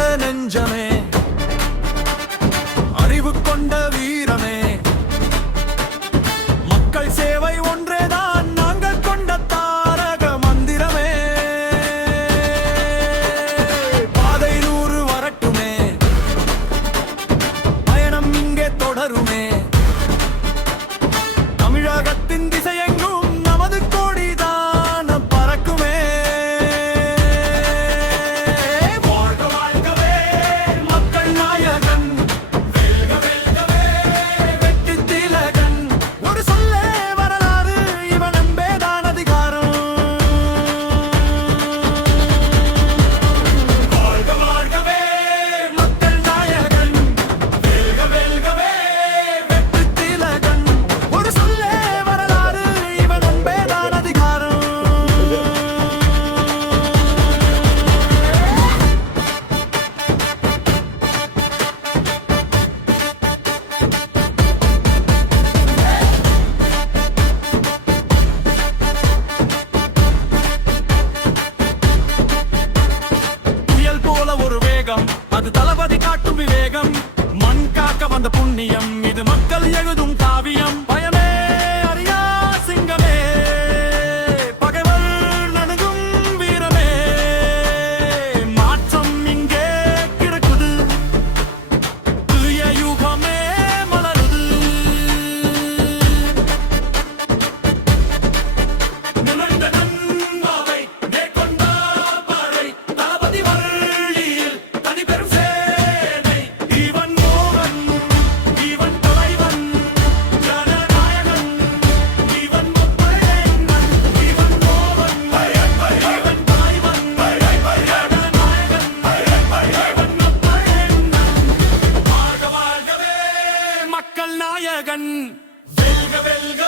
Ben Benjamin. காட்டும் விவேகம். மண் காக்க வந்த புண்ணியம். இது மக்கள் எழுதும் காவியம். பயண കൺ വെൽക വെൽക